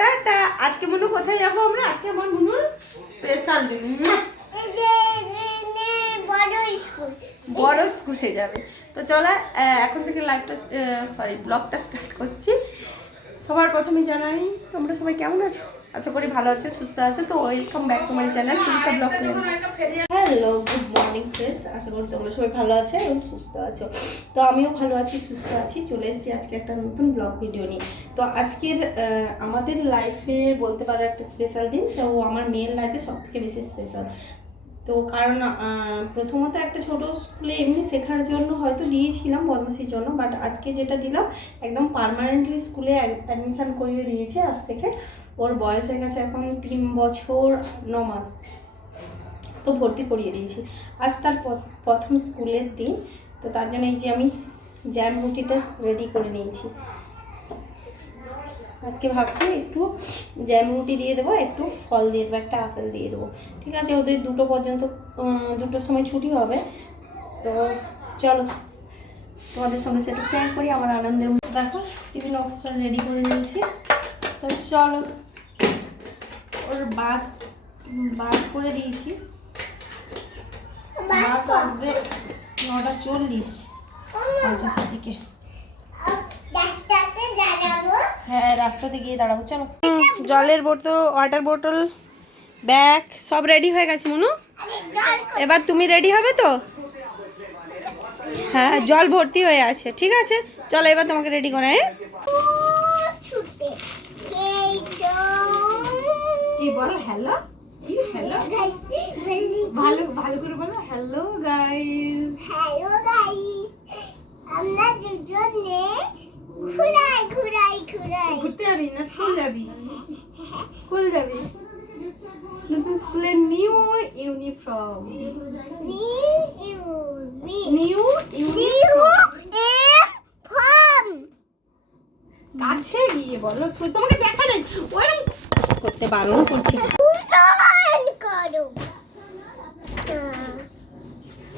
Tata. আজকে মনু কোথায় যাবো আমরা? আজকে আমার মনুর স্পেশাল দিন, বড় স্কুলে যাবে। তো চলো এখন থেকে ব্লগটা স্টার্ট করছি। সবার প্রথমে জানাই তোমরা সবাই কেমন আছো, আশা করি ভালো আছো, সুস্থ আছো। তো welcome back to my channel Tulika blog. Hello, good morning friends, আশা করি তোমরা সবাই ভালো আছো এবং সুস্থ আছো। তো আমিও ভালো আছি, সুস্থ আছি। চলে এসেছি আজকে একটা নতুন ব্লগ ভিডিও নিয়ে। তো আজকের আমাদের লাইফে বলতে পারো একটা স্পেশাল দিন। তো আমার মেয়ের লাইফে সব থেকে বেশি স্পেশাল। তো কারণ প্রথমত একটা ছোট স্কুলে এমনি শেখার জন্য হয়তো দিয়েছিলাম, বদমাসির জন্য, বাট আজকে যেটা দিলাম একদম পার্মানেন্টলি স্কুলে অ্যাডমিশান করিয়ে দিয়েছে। আজ থেকে ওর বয়স হয়ে গেছে এখন 3 বছর 9 মাস। তো ভর্তি করিয়ে দিয়েছি। আজ তার প্রথম স্কুলের দিন। তো তার জন্য এই যে আমি জ্যাম রুটিটা রেডি করে নিয়েছি। আজকে ভাবছি একটু জ্যাম রুটি দিয়ে দেবো, একটু ফল দিয়ে দেবো, একটা আপেল দিয়ে দেবো। ঠিক আছে, ওদের 2টো পর্যন্ত 2টোর সময় ছুটি হবে। তো চলো তোমাদের সঙ্গে সেটা শেয়ার করি আমার আনন্দের মধ্যে। দেখো টিফিন বক্সটা রেডি করে নিয়েছি। তো চলো, ওর বাস করে দিয়েছি। বাস আসবে 9:40 50 দিকে। হ্যাঁ, রাস্তাতে গিয়ে দাঁড়াবো। চলো, জলের বোতল, ওয়াটার বোতল, ব্যাগ সব রেডি হয়ে গেছে মনু। এবার তুমি রেডি হবে তো? হ্যাঁ, জল ভর্তি হয়ে আছে। ঠিক আছে, চলো এবার তোমাকে রেডি করে। কি বল? হ্যালো, হ্যালো, ভালো ভালো করে বলো। হ্যালো গাইস, হ্যালো গাইস, আমরা দুজনে ঘুরতে যাবি না স্কুল যাবি? স্কুল যাবি, নতুন স্কুলের নিউ ইউনিফর্ম। কাছে গিয়ে বলো, তোমাকে দেখা নাই, ওরকম করতে বারণ করছি।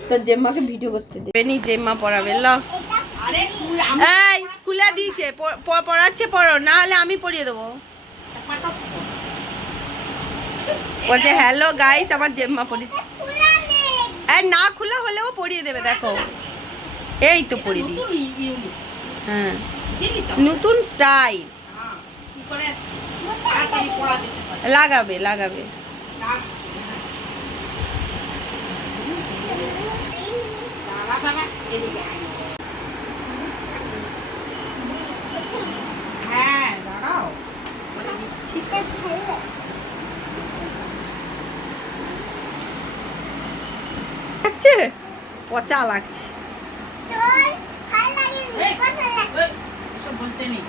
তো জেম্মাকে ভিডিও করতে দে, জেম্মা পড়াবে। এই খুলে দিয়েছে, পড়াচ্ছে, পড়ো, না হলে আমি পড়িয়ে দেবো। বলছে হ্যালো গাইস, আমার জেম্মা পড়িয়ে, না খোলা হলেও পড়িয়ে দেবে। দেখো এই তো পড়িয়ে দিয়েছি। হ্যাঁ, নতুন স্টাইল লাগাবে। হ্যাঁ, দাঁড়াও, পচা লাগছে। বলতে নেই।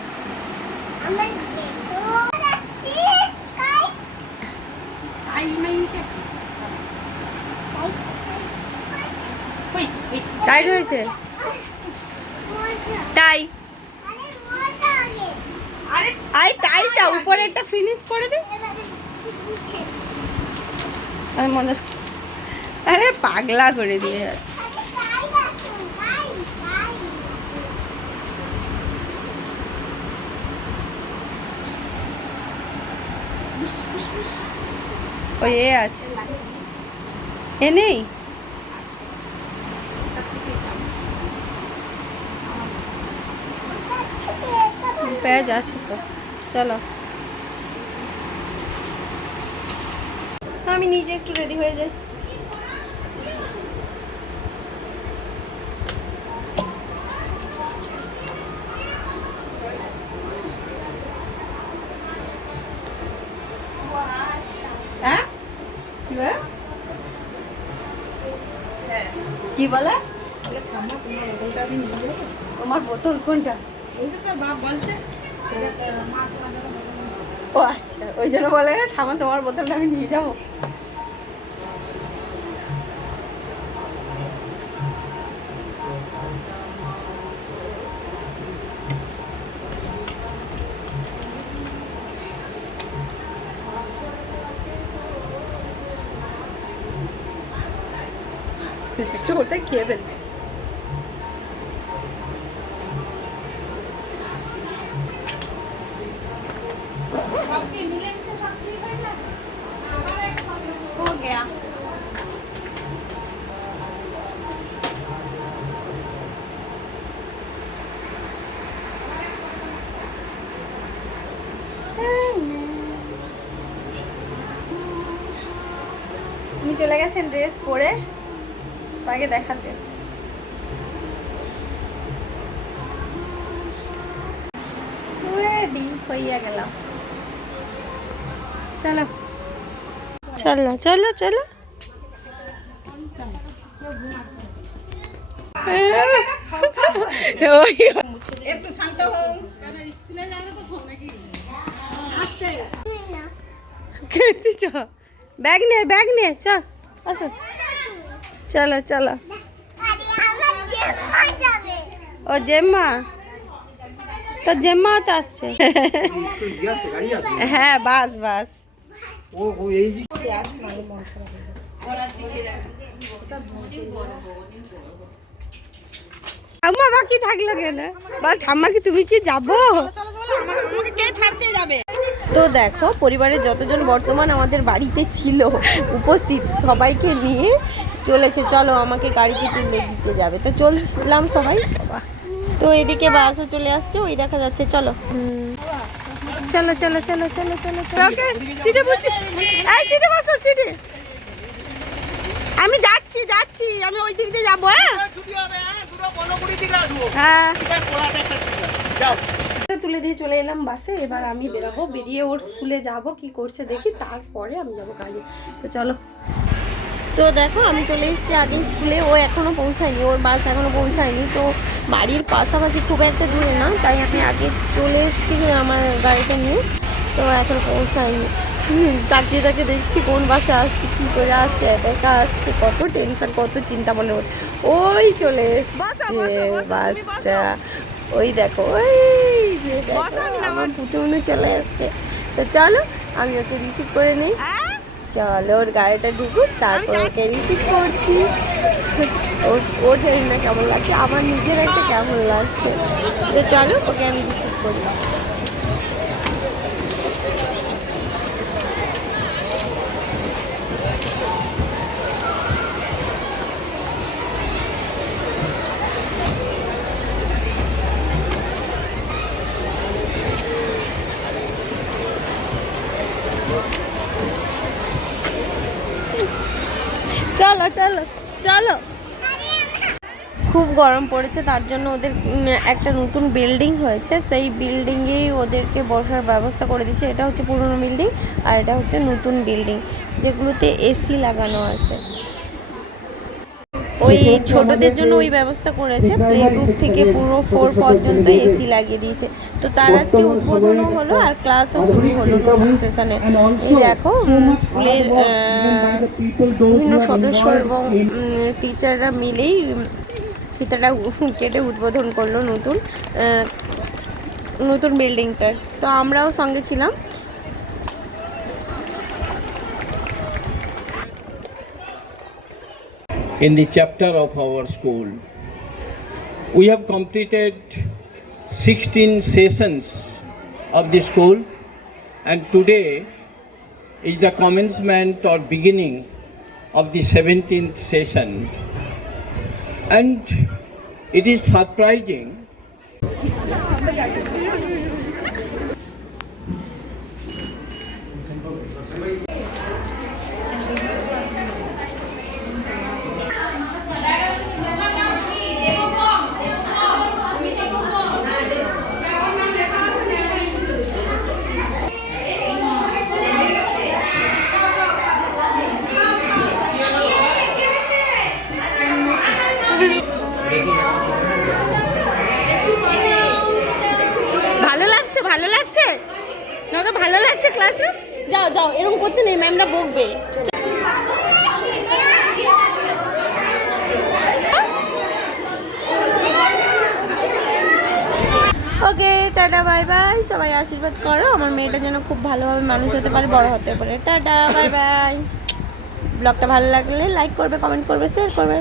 টাইট হয়েছে, টাই টাইটা উপরে একটা ফিনিশ করে দে। আরে পাগলা করে দিয়ে ওই এ আছে, এ নেই। পেঁয়াজ আছে তো, চলো আমি নিজে একটু রেডি হয়ে যাই। কি বলে? তোমার বোতল কোনটা? ও আচ্ছা, ওই জন্য বলে ঠামা তোমার বোতলটা আমি নিয়ে যাবো। ওটা খেয়ে ফেলবে। हो गया। উনি চলে গেছেন ড্রেস পরে সবাইকে দেখাতে। রেডি হইয়া গেলাম, চলো চলো চলো চলো। একটু শান্ত হও। স্কুলে যাবে তো ফোন নাকি? ব্যাগ নে চ আসো, চলো চলো। ও জেম্মা, তো জেম্মাও তো আসছে। হ্যাঁ বাস বাস। ঠাম্মা বাকি থাকলো কেন? ঠাম্মা কি তুমি কি যাবো? আমাকে কে ছাড়তে যাবে? তো দেখো পরিবারের যতজন বর্তমান আমাদের বাড়িতে ছিল উপস্থিত সবাইকে নিয়ে চলেছে, চলো আমাকে গাড়িতে তুলে দিতে যাবে। তো চললাম সবাই। তো এদিকে বাসও চলে আসছে, ওই দেখা যাচ্ছে। চলো চলো চলো চলো চলো চলো ওকে সিটে বসি। এই সিটে বসো, সিটে। আমি যাচ্ছি যাচ্ছি, আমি ওই দিক দিয়ে যাবো। হ্যাঁ তুলে দিয়ে চলে এলাম বাসে। এবার আমি বেরোবো, বেরিয়ে ওর স্কুলে যাব, কি করছে দেখি, তারপরে আমি যাব কাজে। তো চলো। তো দেখো আমি চলে এসেছি আগে স্কুলে, ও এখনও পৌঁছায়নি, ওর বাস এখনও পৌঁছায়নি। তো বাড়ির পাশাপাশি খুব একটা দূরে না, তাই আমি আগে চলে এসেছি আমার গাড়িটা নিয়ে। তো এখন পৌঁছায়নি। তাকিয়ে তাকে দেখছি কোন বাসে আসছে, কী করে আসছে, একা আসছে, কত টেনশন কত চিন্তা মনে হচ্ছে। ওই চলে এসছে বাসটা, ওই দেখো ওই যে আমার পুটুমনি চলে এসছে। তো চলো আমি ওকে রিসিভ করে নিই। চলো ওর গাড়িটা ঢুকুক, তারপর ওকে রিসিভ করছি। ওর জানি না কেমন লাগছে, আমার নিজের একটা কেমন লাগছে। তো চলো ওকে আমি রিসিভ করি। চলো চলো চলো। খুব গরম পড়েছে, তার জন্য ওদের একটা নতুন বিল্ডিং হয়েছে, সেই বিল্ডিংয়েই ওদেরকে বসার ব্যবস্থা করে দিয়েছে। এটা হচ্ছে পুরনো বিল্ডিং আর এটা হচ্ছে নতুন বিল্ডিং, যেগুলোতে এসি লাগানো আছে। ওই ছোটদের জন্য ওই ব্যবস্থা করেছে, প্লে গ্রুপ থেকে পুরো 4 পর্যন্ত এসি লাগিয়ে দিয়েছে। তো তার আজকে উদ্বোধনও হলো আর ক্লাসও শুরু হলো নতুন সেশনে। এই দেখো স্কুলের বিভিন্ন সদস্য এবং টিচাররা মিলেই ফিতাটা কেটে উদ্বোধন করলো নতুন বিল্ডিংটার। তো আমরাও সঙ্গে ছিলাম। In the chapter of our school, we have completed 16 sessions of the school, and today is the commencement or beginning of the 17th session. And it is surprising ভালো লাগছে না? তো ভালো লাগছে ক্লাসরুম। যাও যাও, এরকম করতে নেই, ম্যামরা বকবে। ওকে টাটা বাই বাই, সবাই আশীর্বাদ করো আমার মেয়েটা যেন খুব ভালোভাবে মানুষ হতে পারে, বড় হতে পারে। Tata bye bye. ব্লগটা ভালো লাগলে লাইক করবে, কমেন্ট করবে, শেয়ার করবে।